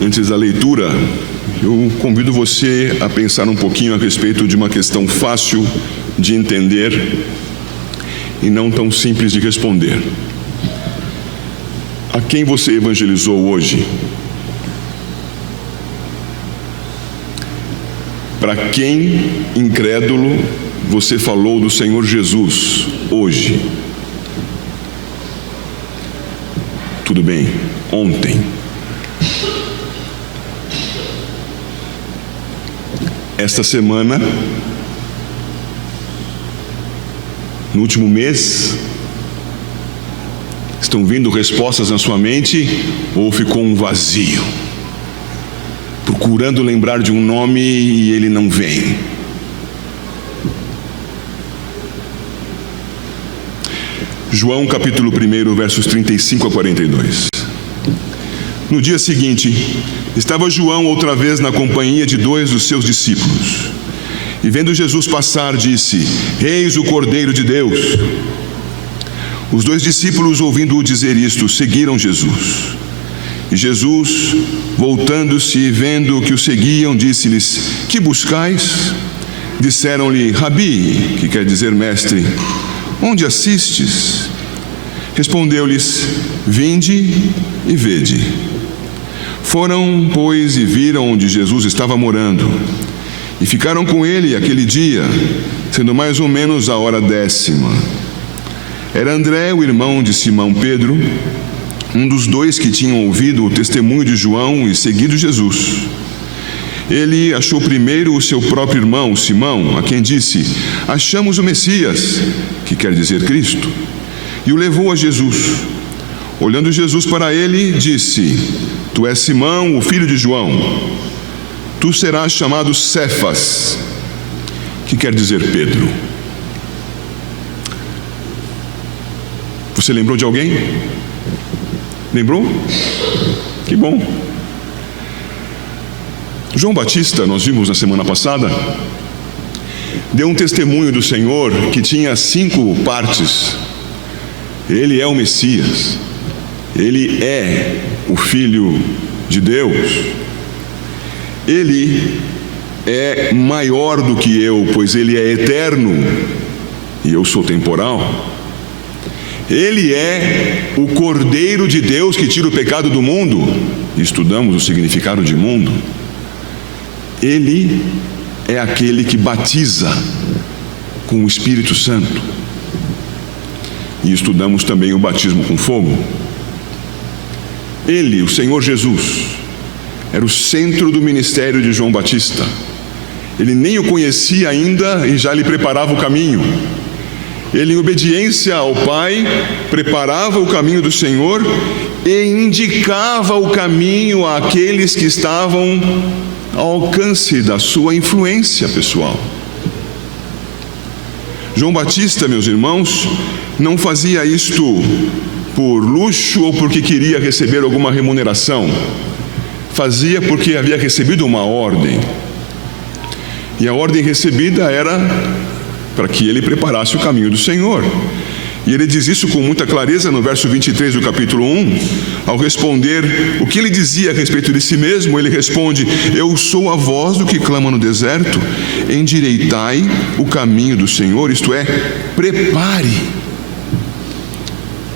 Antes da leitura, eu convido você a pensar um pouquinho a respeito de uma questão fácil de entender e não tão simples de responder. A quem você evangelizou hoje? Para quem, incrédulo, você falou do Senhor Jesus hoje? Tudo bem, ontem. Esta semana, no último mês, estão vindo respostas na sua mente ou ficou um vazio? Procurando lembrar de um nome e ele não vem. João capítulo 1, versos 35 a 42. No dia seguinte, estava João outra vez na companhia de 2 dos seus discípulos. E vendo Jesus passar, disse: Eis o Cordeiro de Deus. Os 2 discípulos, ouvindo-o dizer isto, seguiram Jesus. E Jesus, voltando-se e vendo que o seguiam, disse-lhes: Que buscais? Disseram-lhe: Rabi, que quer dizer mestre, onde assistes? Respondeu-lhes: Vinde e vede. Foram, pois, e viram onde Jesus estava morando, e ficaram com ele aquele dia, sendo mais ou menos a hora 10ª. Era André, o irmão de Simão Pedro, um dos 2 que tinham ouvido o testemunho de João e seguido Jesus. Ele achou primeiro o seu próprio irmão, Simão, a quem disse: Achamos o Messias, que quer dizer Cristo, e o levou a Jesus. Olhando Jesus para ele, disse: Tu és Simão, o filho de João. Tu serás chamado Cefas, que quer dizer Pedro. Você lembrou de alguém? Lembrou? Que bom. João Batista, nós vimos na semana passada, deu um testemunho do Senhor que tinha 5 partes. Ele é o Messias. Ele é o Filho de Deus. Ele é maior do que eu, pois ele é eterno e eu sou temporal. Ele é o Cordeiro de Deus que tira o pecado do mundo. Estudamos o significado de mundo. Ele é aquele que batiza com o Espírito Santo. E estudamos também o batismo com fogo. Ele, o Senhor Jesus, era o centro do ministério de João Batista. Ele nem o conhecia ainda e já lhe preparava o caminho. Ele, em obediência ao Pai, preparava o caminho do Senhor e indicava o caminho àqueles que estavam ao alcance da sua influência pessoal. João Batista, meus irmãos, não fazia isto por luxo ou porque queria receber alguma remuneração. Fazia porque havia recebido uma ordem. E a ordem recebida era para que ele preparasse o caminho do Senhor. E ele diz isso com muita clareza no verso 23 do capítulo 1. Ao responder o que ele dizia a respeito de si mesmo, ele responde: Eu sou a voz do que clama no deserto, endireitai o caminho do Senhor, isto é, prepare.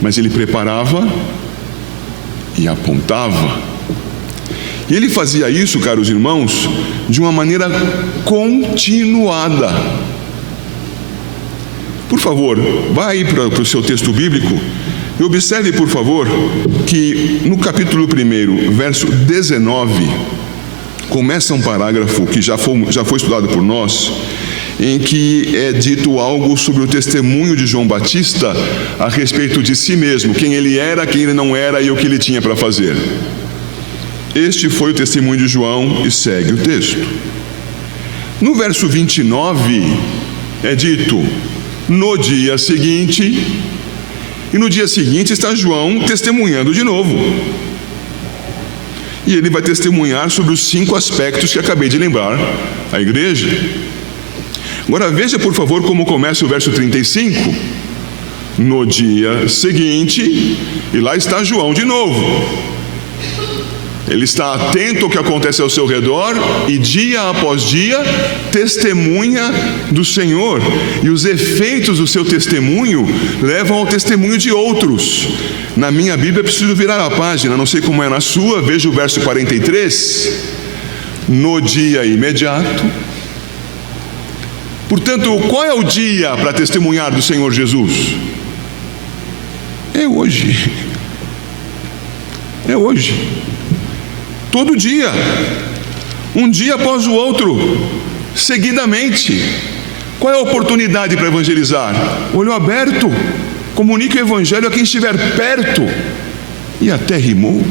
Mas ele preparava e apontava. E ele fazia isso, caros irmãos, de uma maneira continuada. Por favor, vá aí para o seu texto bíblico e observe, por favor, que no capítulo 1, verso 19, começa um parágrafo que já foi estudado por nós, em que é dito algo sobre o testemunho de João Batista a respeito de si mesmo, quem ele era, quem ele não era e o que ele tinha para fazer. Este foi o testemunho de João e segue o texto. No verso 29 é dito: no dia seguinte, e no dia seguinte está João testemunhando de novo. E ele vai testemunhar sobre os 5 aspectos que acabei de lembrar à igreja. Agora veja, por favor, como começa o verso 35. No dia seguinte, e lá está João de novo. Ele está atento ao que acontece ao seu redor e dia após dia testemunha do Senhor. E os efeitos do seu testemunho levam ao testemunho de outros. Na minha Bíblia é preciso virar a página, não sei como é na sua, veja o verso 43. No dia imediato. Portanto, qual é o dia para testemunhar do Senhor Jesus? É hoje. É hoje. Todo dia. Um dia após o outro. Seguidamente. Qual é a oportunidade para evangelizar? Olho aberto. Comunique o evangelho a quem estiver perto. E até rimou.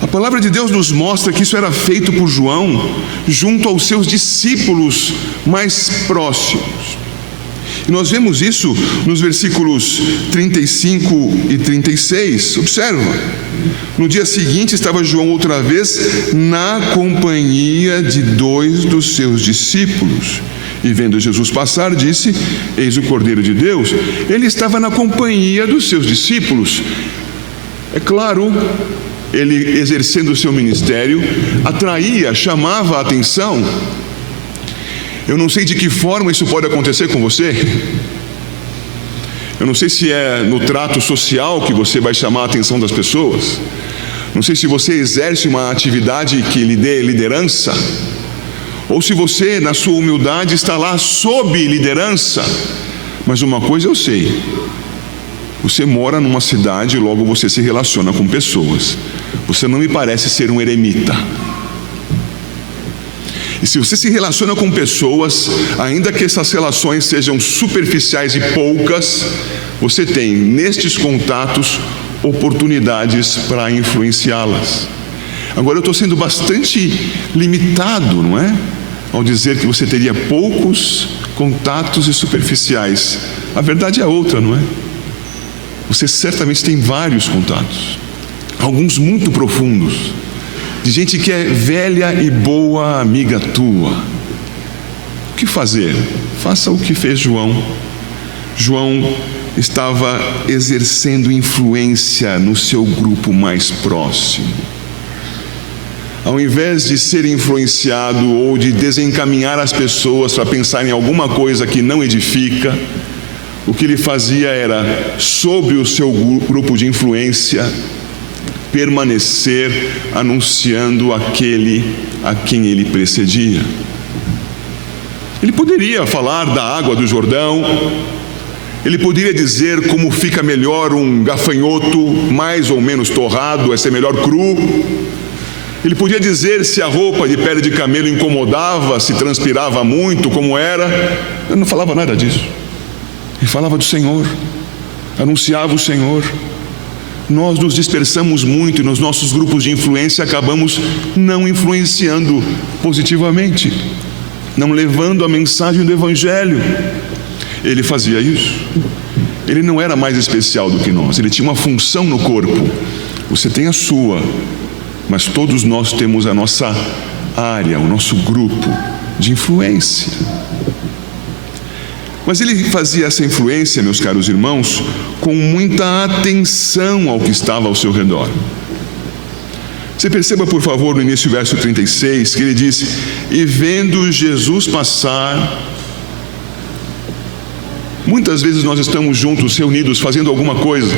A palavra de Deus nos mostra que isso era feito por João junto aos seus discípulos mais próximos. E nós vemos isso nos versículos 35 e 36. Observa. No dia seguinte estava João outra vez na companhia de 2 dos seus discípulos. E vendo Jesus passar, disse: eis o Cordeiro de Deus. Ele estava na companhia dos seus discípulos. É claro, ele exercendo o seu ministério, atraía, chamava a atenção. Eu não sei de que forma isso pode acontecer com você. Eu não sei se é no trato social que você vai chamar a atenção das pessoas. Não sei se você exerce uma atividade que lhe dê liderança, ou se você, na sua humildade, está lá sob liderança. Mas uma coisa eu sei: você mora numa cidade e logo você se relaciona com pessoas. Você não me parece ser um eremita. E se você se relaciona com pessoas, ainda que essas relações sejam superficiais e poucas, você tem nestes contatos oportunidades para influenciá-las. Agora eu estou sendo bastante limitado, não é? Ao dizer que você teria poucos contatos e superficiais. A verdade é outra, não é? Você certamente tem vários contatos, alguns muito profundos, de gente que é velha e boa amiga tua. O que fazer? Faça o que fez João. João estava exercendo influência no seu grupo mais próximo. Ao invés de ser influenciado ou de desencaminhar as pessoas para pensar em alguma coisa que não edifica, o que ele fazia era, sobre o seu grupo de influência, permanecer anunciando aquele a quem ele precedia. Ele poderia falar da água do Jordão, ele poderia dizer como fica melhor um gafanhoto mais ou menos torrado, esse é melhor cru. Ele podia dizer se a roupa de pele de camelo incomodava, se transpirava muito, como era. Ele não falava nada disso. Ele falava do Senhor, anunciava o Senhor. Nós nos dispersamos muito e nos nossos grupos de influência acabamos não influenciando positivamente, não levando a mensagem do Evangelho. Ele fazia isso. Ele não era mais especial do que nós, ele tinha uma função no corpo. Você tem a sua, mas todos nós temos a nossa área, o nosso grupo de influência. Mas ele fazia essa influência, meus caros irmãos, com muita atenção ao que estava ao seu redor. Você perceba, por favor, no início do verso 36, que ele diz: e vendo Jesus passar. Muitas vezes nós estamos juntos, reunidos, fazendo alguma coisa.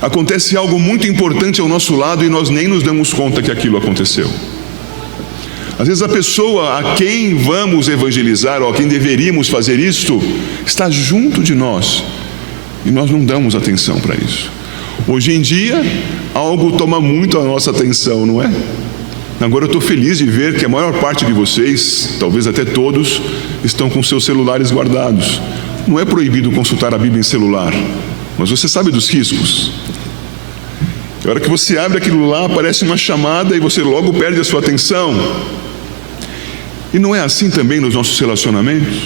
Acontece algo muito importante ao nosso lado e nós nem nos damos conta que aquilo aconteceu. Às vezes a pessoa a quem vamos evangelizar ou a quem deveríamos fazer isto está junto de nós e nós não damos atenção para isso. Hoje em dia, algo toma muito a nossa atenção, não é? Agora eu estou feliz de ver que a maior parte de vocês, talvez até todos, estão com seus celulares guardados. Não é proibido consultar a Bíblia em celular, mas você sabe dos riscos. Na hora que você abre aquilo lá, aparece uma chamada e você logo perde a sua atenção. E não é assim também nos nossos relacionamentos?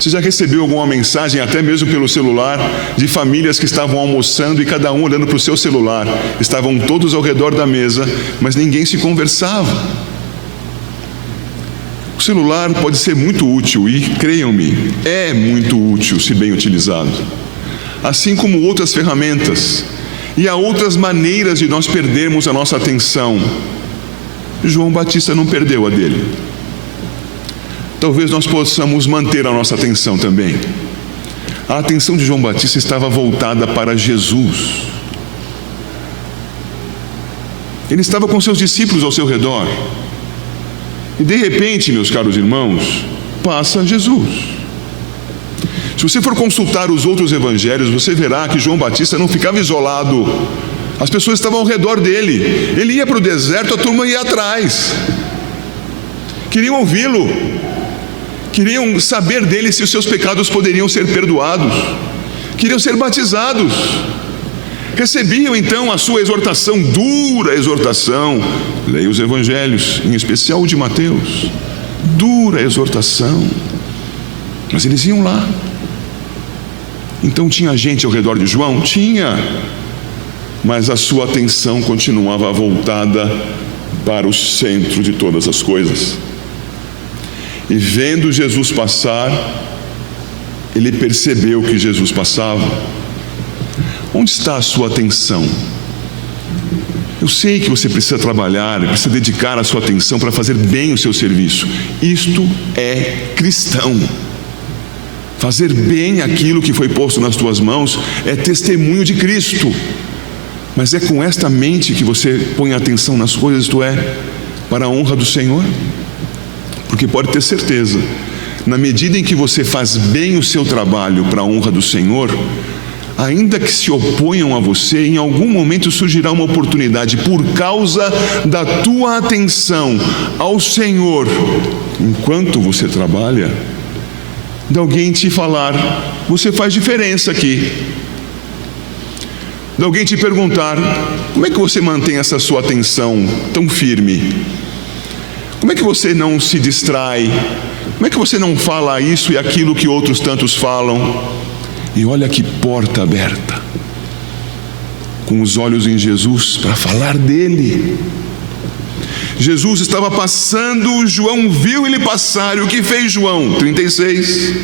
Você já recebeu alguma mensagem, até mesmo pelo celular, de famílias que estavam almoçando e cada um olhando para o seu celular? Estavam todos ao redor da mesa, mas ninguém se conversava. O celular pode ser muito útil e, creiam-me, é muito útil se bem utilizado. Assim como outras ferramentas. E há outras maneiras de nós perdermos a nossa atenção. João Batista não perdeu a dele. Talvez nós possamos manter a nossa atenção também. A atenção de João Batista estava voltada para Jesus. Ele estava com seus discípulos ao seu redor. E de repente, meus caros irmãos, passa Jesus. Se você for consultar os outros evangelhos, você verá que João Batista não ficava isolado. As pessoas estavam ao redor dele. Ele ia para o deserto, a turma ia atrás. Queriam ouvi-lo. Queriam saber dele se os seus pecados poderiam ser perdoados. Queriam ser batizados. Recebiam então a sua exortação, dura exortação. Leia os evangelhos, em especial o de Mateus. Dura exortação. Mas eles iam lá. Então tinha gente ao redor de João? Tinha. Mas a sua atenção continuava voltada para o centro de todas as coisas. E vendo Jesus passar, ele percebeu que Jesus passava. Onde está a sua atenção? Eu sei que você precisa trabalhar, precisa dedicar a sua atenção para fazer bem o seu serviço. Isto é cristão. Fazer bem aquilo que foi posto nas tuas mãos é testemunho de Cristo. Mas é com esta mente que você põe atenção nas coisas, isto é, para a honra do Senhor? Porque pode ter certeza, na medida em que você faz bem o seu trabalho para a honra do Senhor, ainda que se oponham a você, em algum momento surgirá uma oportunidade, por causa da tua atenção ao Senhor, enquanto você trabalha, de alguém te falar: você faz diferença aqui. De alguém te perguntar: como é que você mantém essa sua atenção tão firme? Como é que você não se distrai? Como é que você não fala isso e aquilo que outros tantos falam? E olha que porta aberta, com os olhos em Jesus para falar dele. Jesus estava passando, João viu ele passar, e o que fez João? 36.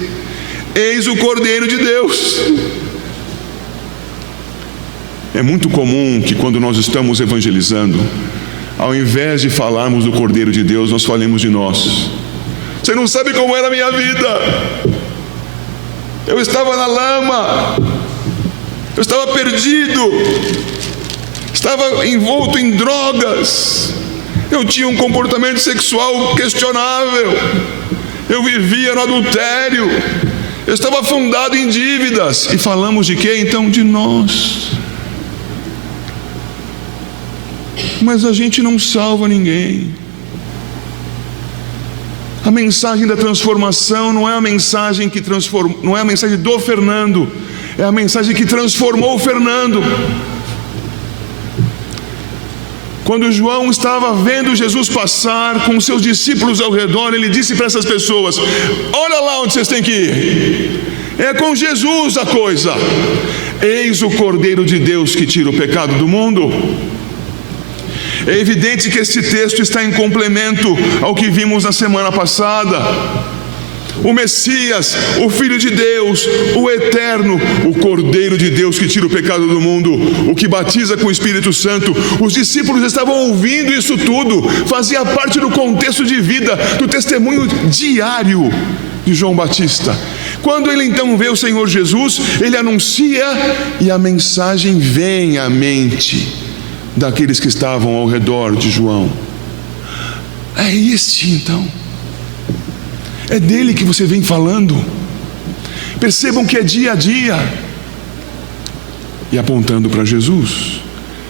Eis o Cordeiro de Deus. É muito comum que quando nós estamos evangelizando, ao invés de falarmos do Cordeiro de Deus, nós falemos de nós. Você não sabe como era a minha vida. Eu estava na lama, eu estava perdido, estava envolto em drogas, eu tinha um comportamento sexual questionável, eu vivia no adultério, eu estava afundado em dívidas. E falamos de quê então? De nós. Mas a gente não salva ninguém. A mensagem da transformação não é a mensagem que transforma, não é a mensagem do Fernando, é a mensagem que transformou o Fernando. Quando João estava vendo Jesus passar com seus discípulos ao redor, ele disse para essas pessoas: olha lá onde vocês têm que ir, é com Jesus a coisa. Eis o Cordeiro de Deus que tira o pecado do mundo. É evidente que este texto está em complemento ao que vimos na semana passada. O Messias, o Filho de Deus, o Eterno, o Cordeiro de Deus que tira o pecado do mundo, o que batiza com o Espírito Santo. Os discípulos estavam ouvindo isso tudo, fazia parte do contexto de vida, do testemunho diário de João Batista. Quando ele então vê o Senhor Jesus, ele anuncia e a mensagem vem à mente daqueles que estavam ao redor de João. É este então, é dele que você vem falando. Percebam que é dia a dia, e apontando para Jesus.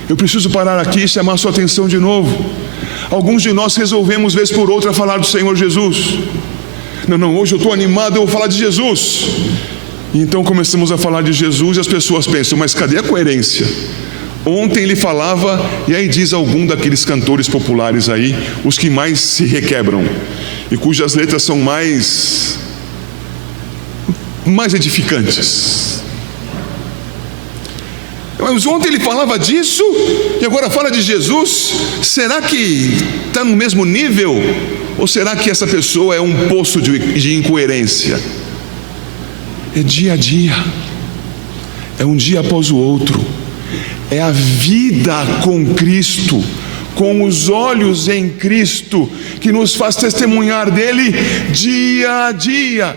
Eu preciso parar aqui e chamar sua atenção de novo. Alguns de nós resolvemos vez por outra falar do Senhor Jesus. Não, hoje eu estou animado, eu vou falar de Jesus. E então começamos a falar de Jesus e as pessoas pensam: mas cadê a coerência? Ontem ele falava, e aí diz algum daqueles cantores populares aí, os que mais se requebram e cujas letras são mais edificantes. Mas ontem ele falava disso e agora fala de Jesus. Será que está no mesmo nível? Ou será que essa pessoa é um poço de incoerência? É dia a dia, é um dia após o outro. É a vida com Cristo, com os olhos em Cristo, que nos faz testemunhar dele dia a dia.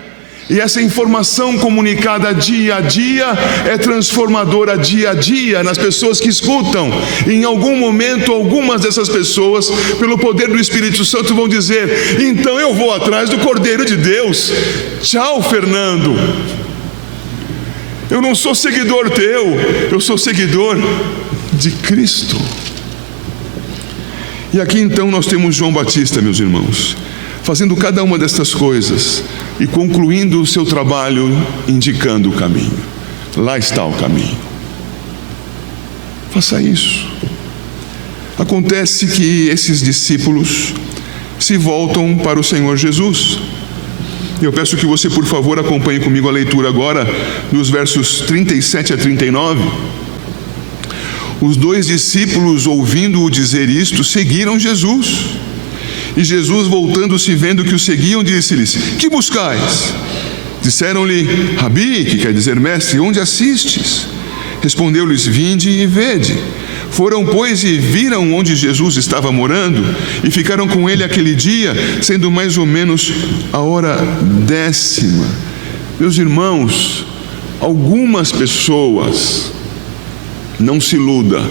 E essa informação comunicada dia a dia é transformadora dia a dia nas pessoas que escutam. E em algum momento, algumas dessas pessoas, pelo poder do Espírito Santo, vão dizer: então eu vou atrás do Cordeiro de Deus. Tchau, Fernando. Eu não sou seguidor teu, eu sou seguidor de Cristo. E aqui então nós temos João Batista, meus irmãos, fazendo cada uma destas coisas e concluindo o seu trabalho, indicando o caminho. Lá está o caminho. Faça isso. Acontece que esses discípulos se voltam para o Senhor Jesus. Eu peço que você, por favor, acompanhe comigo a leitura agora, dos versos 37 a 39. Os dois discípulos, ouvindo-o dizer isto, seguiram Jesus. E Jesus, voltando-se, vendo que o seguiam, disse-lhes: que buscais? Disseram-lhe: Rabi, que quer dizer mestre, onde assistes? Respondeu-lhes: vinde e vede. Foram, pois, e viram onde Jesus estava morando, e ficaram com ele aquele dia, sendo mais ou menos a hora 10ª. Meus irmãos, algumas pessoas, não se iluda,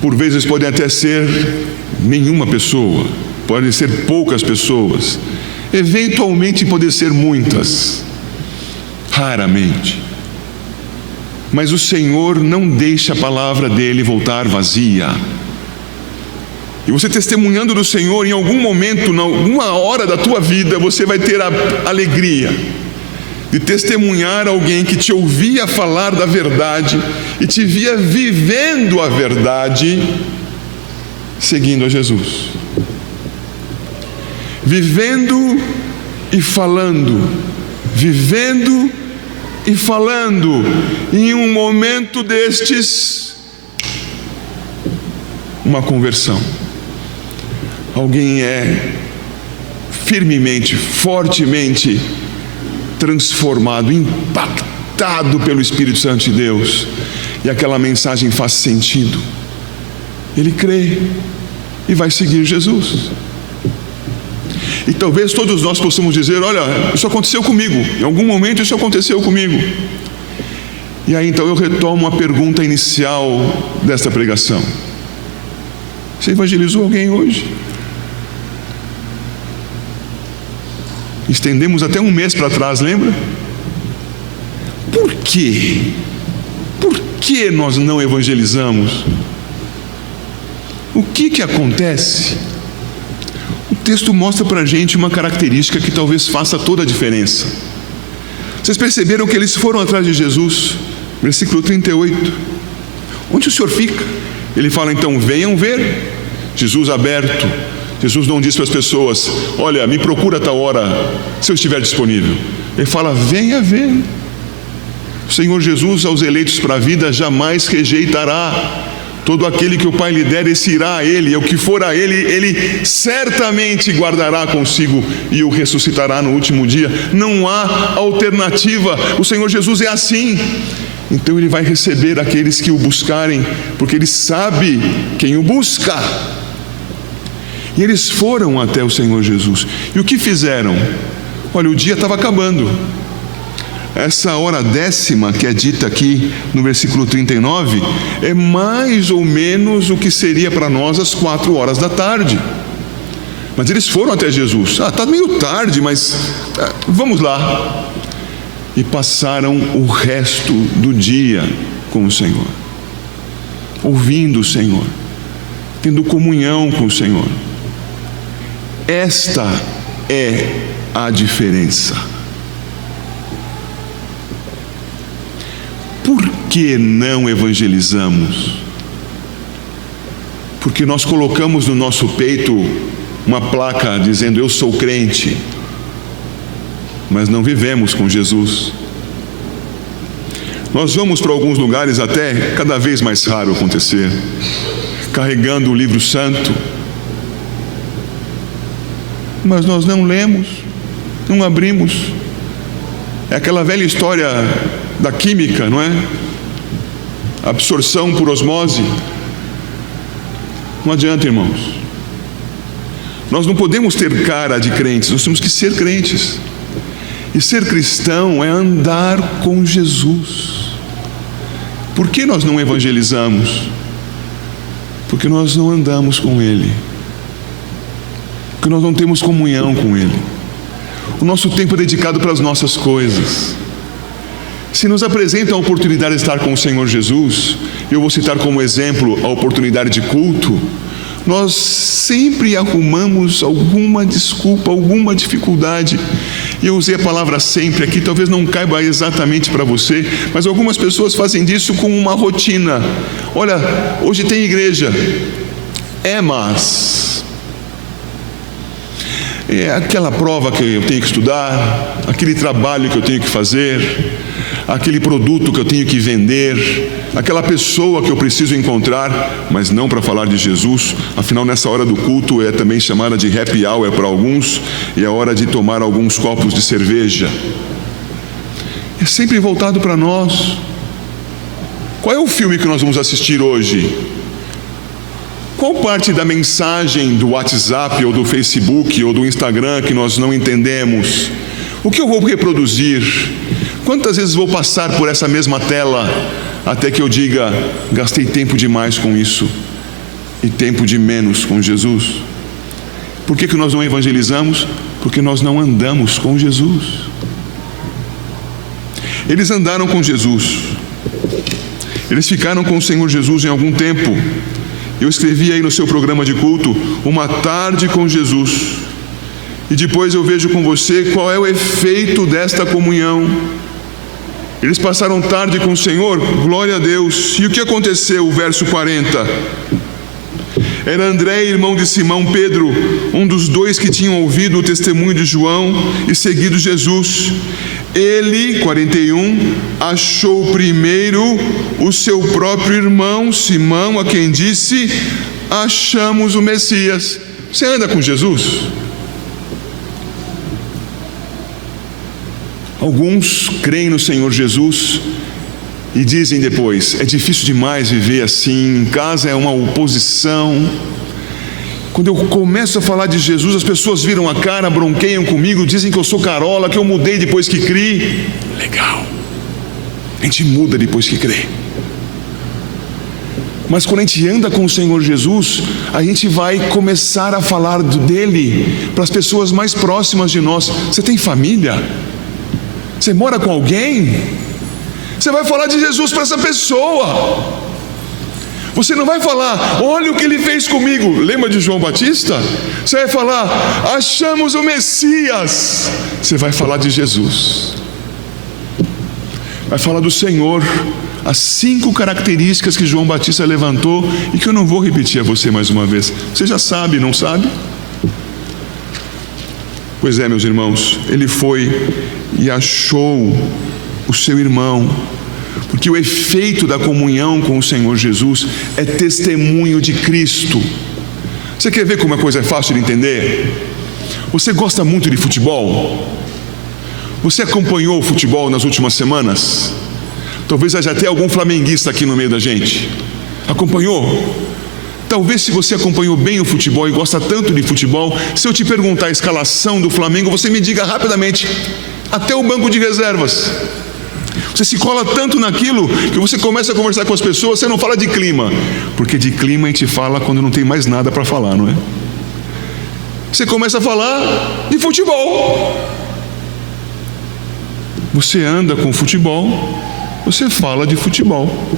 por vezes podem até ser nenhuma pessoa, podem ser poucas pessoas, eventualmente podem ser muitas, raramente. Mas o Senhor não deixa a palavra dele voltar vazia. E você testemunhando do Senhor, em algum momento, em alguma hora da tua vida, você vai ter a alegria de testemunhar alguém que te ouvia falar da verdade e te via vivendo a verdade, seguindo a Jesus. Vivendo e falando, vivendo e falando. Em um momento destes, uma conversão. Alguém é firmemente, fortemente transformado, impactado pelo Espírito Santo de Deus, e aquela mensagem faz sentido. Ele crê e vai seguir Jesus. E talvez todos nós possamos dizer: olha, isso aconteceu comigo, em algum momento isso aconteceu comigo. E aí então eu retomo a pergunta inicial desta pregação: você evangelizou alguém hoje? Estendemos até um mês para trás, lembra? Por quê? Por que nós não evangelizamos? O que acontece? O texto mostra para a gente uma característica que talvez faça toda a diferença. Vocês perceberam que eles foram atrás de Jesus? Versículo 38. Onde o Senhor fica? Ele fala então: venham ver. Jesus aberto. Jesus não diz para as pessoas: olha, me procura a tal hora, se eu estiver disponível. Ele fala: venha ver. O Senhor Jesus, aos eleitos para a vida, jamais rejeitará. Todo aquele que o Pai lhe der, esse irá a Ele, e o que for a Ele, Ele certamente guardará consigo e o ressuscitará no último dia. Não há alternativa. O Senhor Jesus é assim. Então Ele vai receber aqueles que o buscarem, porque Ele sabe quem o busca. E eles foram até o Senhor Jesus. E o que fizeram? Olha, o dia estava acabando. Essa hora 10ª que é dita aqui no versículo 39 é mais ou menos o que seria para nós as 4 horas da tarde. Mas eles foram até Jesus. Está meio tarde, mas vamos lá. E passaram o resto do dia com o Senhor, ouvindo o Senhor, tendo comunhão com o Senhor. Esta é a diferença. Por que não evangelizamos? Porque nós colocamos no nosso peito uma placa dizendo: eu sou crente, mas não vivemos com Jesus. Nós vamos para alguns lugares, até cada vez mais raro acontecer, carregando o livro santo, mas nós não lemos, não abrimos. É aquela velha história da química, não é? absorção por osmose. Não adianta, irmãos. Nós não podemos ter cara de crentes, nós temos que ser crentes. E ser cristão é andar com Jesus. Por que nós não evangelizamos? Porque nós não andamos com Ele. Porque nós não temos comunhão com Ele. O nosso tempo é dedicado para as nossas coisas. Se nos apresentam a oportunidade de estar com o Senhor Jesus, eu vou citar como exemplo a oportunidade de culto, nós sempre arrumamos alguma desculpa, alguma dificuldade. E eu usei a palavra sempre aqui, talvez não caiba exatamente para você, mas algumas pessoas fazem disso com uma rotina. Olha, hoje tem igreja, mas é aquela prova que eu tenho que estudar, aquele trabalho que eu tenho que fazer, aquele produto que eu tenho que vender, aquela pessoa que eu preciso encontrar, mas não para falar de Jesus. Afinal, nessa hora do culto é também chamada de happy hour para alguns, e é hora de tomar alguns copos de cerveja. É sempre voltado para nós. Qual é o filme que nós vamos assistir hoje? Qual parte da mensagem do WhatsApp ou do Facebook ou do Instagram que nós não entendemos? O que eu vou reproduzir? Quantas vezes vou passar por essa mesma tela até que eu diga, gastei tempo demais com isso e tempo de menos com Jesus? Por que nós não evangelizamos? Porque nós não andamos com Jesus. Eles andaram com Jesus. Eles ficaram com o Senhor Jesus em algum tempo. Eu escrevi aí no seu programa de culto, uma tarde com Jesus. E depois eu vejo com você qual é o efeito desta comunhão. Eles passaram tarde com o Senhor, glória a Deus. E o que aconteceu? O verso 40. Era André, irmão de Simão Pedro, um dos dois que tinham ouvido o testemunho de João e seguido Jesus. Ele, 41, achou primeiro o seu próprio irmão Simão, a quem disse, achamos o Messias. Você anda com Jesus? Alguns creem no Senhor Jesus e dizem depois, é difícil demais viver assim, em casa é uma oposição. Quando eu começo a falar de Jesus, as pessoas viram a cara, bronqueiam comigo, dizem que eu sou carola, que eu mudei depois que criei. Legal, a gente muda depois que crê. Mas quando a gente anda com o Senhor Jesus, a gente vai começar a falar dele para as pessoas mais próximas de nós. Você tem família? Você mora com alguém? Você vai falar de Jesus para essa pessoa. Você não vai falar, olha o que ele fez comigo. Lembra de João Batista? Você vai falar, achamos o Messias. Você vai falar de Jesus. Vai falar do Senhor. As 5 características que João Batista levantou e que eu não vou repetir a você mais uma vez. Você já sabe, não sabe? Pois é, meus irmãos, ele foi e achou o seu irmão, porque o efeito da comunhão com o Senhor Jesus é testemunho de Cristo. Você quer ver como a coisa é fácil de entender? Você gosta muito de futebol? Você acompanhou o futebol nas últimas semanas? Talvez haja até algum flamenguista aqui no meio da gente. Acompanhou? Talvez, se você acompanhou bem o futebol e gosta tanto de futebol, se eu te perguntar a escalação do Flamengo, você me diga rapidamente, até o banco de reservas. Você se cola tanto naquilo que você começa a conversar com as pessoas, você não fala de clima, porque de clima a gente fala quando não tem mais nada para falar, não é? Você começa a falar de futebol. Você anda com futebol, você fala de futebol.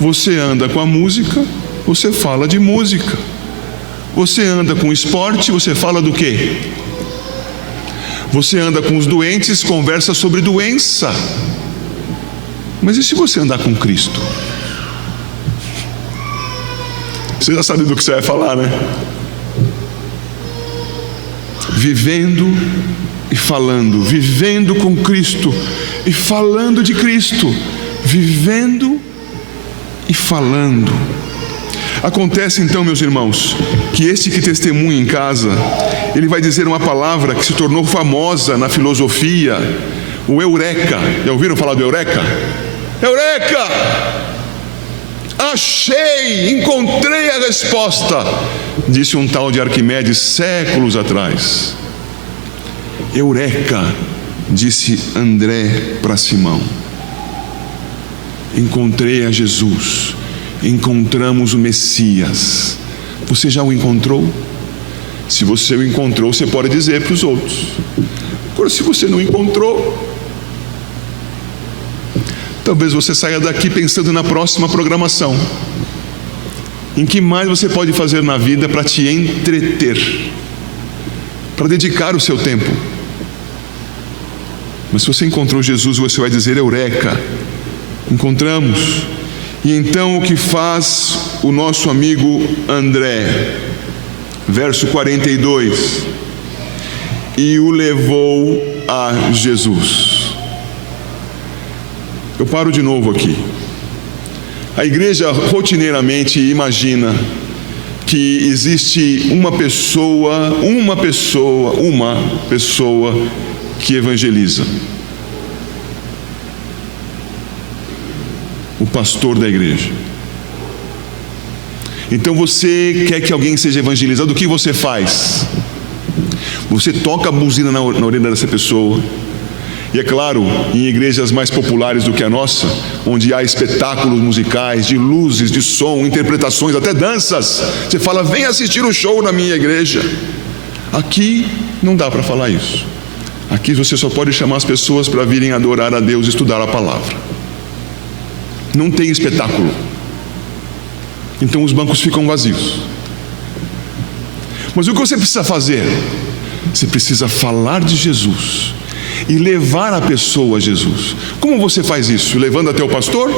Você anda com a música, você fala de música. Você anda com esporte, você fala do quê? Você anda com os doentes, conversa sobre doença. Mas e se você andar com Cristo? Você já sabe do que você vai falar, né? Vivendo e falando, vivendo com Cristo e falando de Cristo, vivendo e falando. Acontece então, meus irmãos, que este que testemunha em casa, ele vai dizer uma palavra que se tornou famosa na filosofia, o eureka. Já ouviram falar do eureka? Eureka! Achei, encontrei a resposta, disse um tal de Arquimedes séculos atrás. Eureka, disse André para Simão. Encontrei a Jesus, encontramos o Messias. Você já o encontrou? Se você o encontrou, você pode dizer para os outros. Agora, se você não encontrou, talvez você saia daqui pensando na próxima programação. Em que mais você pode fazer na vida para te entreter, para dedicar o seu tempo. Mas se você encontrou Jesus, você vai dizer: Eureka, encontramos. E então o que faz o nosso amigo André? Verso 42. E o levou a Jesus. Eu paro de novo aqui. A igreja rotineiramente imagina que existe uma pessoa que evangeliza. O pastor da igreja. Então você quer que alguém seja evangelizado, o que você faz? Você toca a buzina na orelha dessa pessoa. E é claro, em igrejas mais populares do que a nossa, onde há espetáculos musicais, de luzes, de som, interpretações, até danças, você fala: vem assistir um show na minha igreja. Aqui não dá para falar isso. Aqui você só pode chamar as pessoas para virem adorar a Deus e estudar a palavra. Não tem espetáculo. Então os bancos ficam vazios. Mas o que você precisa fazer? Você precisa falar de Jesus e levar a pessoa a Jesus. Como você faz isso? Levando até o pastor?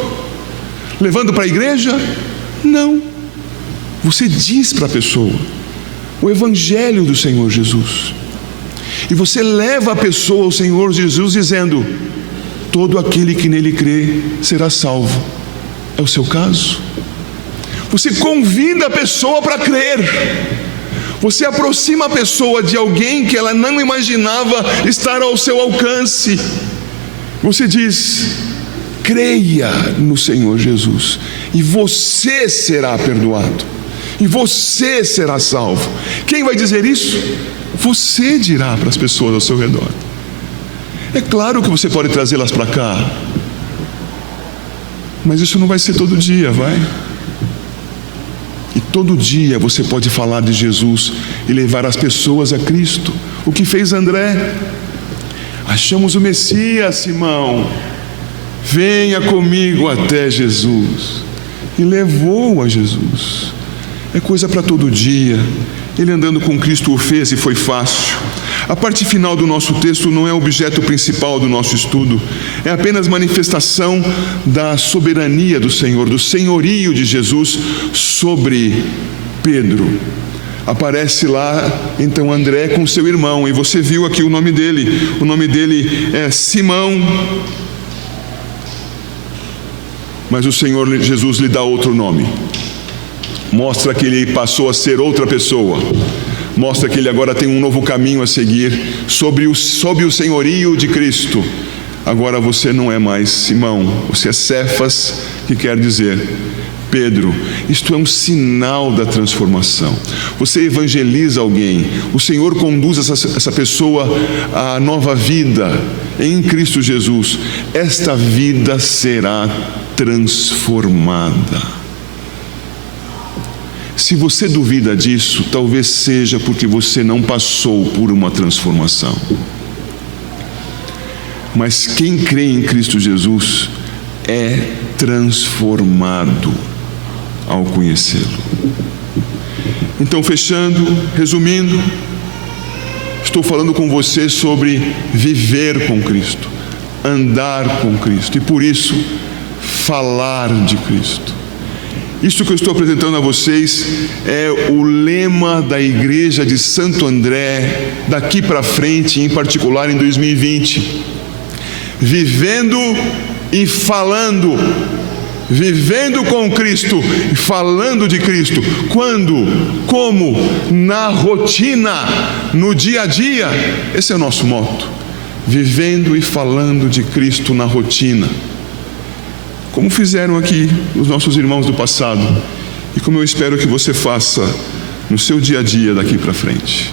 Levando para a igreja? Não. Você diz para a pessoa o evangelho do Senhor Jesus. E você leva a pessoa ao Senhor Jesus dizendo: todo aquele que nele crê será salvo. É o seu caso? Você convida a pessoa para crer. Você aproxima a pessoa de alguém que ela não imaginava estar ao seu alcance. Você diz: creia no Senhor Jesus e você será perdoado, e você será salvo. Quem vai dizer isso? Você dirá para as pessoas ao seu redor. É claro que você pode trazê-las para cá, mas isso não vai ser todo dia, vai? E todo dia você pode falar de Jesus e levar as pessoas a Cristo. O que fez André? Achamos o Messias, Simão. Venha comigo até Jesus. E levou a Jesus. É coisa para todo dia. Ele andando com Cristo o fez e foi fácil. A parte final do nosso texto não é o objeto principal do nosso estudo. É apenas manifestação da soberania do Senhor, do senhorio de Jesus sobre Pedro. Aparece lá então André com seu irmão, e você viu aqui o nome dele. O nome dele é Simão. Mas o Senhor Jesus lhe dá outro nome. Mostra que ele passou a ser outra pessoa. Mostra que ele agora tem um novo caminho a seguir sob o senhorio de Cristo. Agora você não é mais Simão, você é Cefas, que quer dizer Pedro. Isto é um sinal da transformação. Você evangeliza alguém, o Senhor conduz essa pessoa à nova vida em Cristo Jesus. Esta vida será transformada. Se você duvida disso, talvez seja porque você não passou por uma transformação. Mas quem crê em Cristo Jesus é transformado ao conhecê-lo. Então, fechando, resumindo, estou falando com você sobre viver com Cristo, andar com Cristo e, por isso, falar de Cristo. Isto que eu estou apresentando a vocês é o lema da igreja de Santo André daqui para frente, em particular em 2020. Vivendo e falando. Vivendo com Cristo e falando de Cristo. Quando? Como? Na rotina, no dia a dia. Esse é o nosso motto. Vivendo e falando de Cristo na rotina. como fizeram aqui os nossos irmãos do passado, e como eu espero que você faça no seu dia a dia daqui para frente.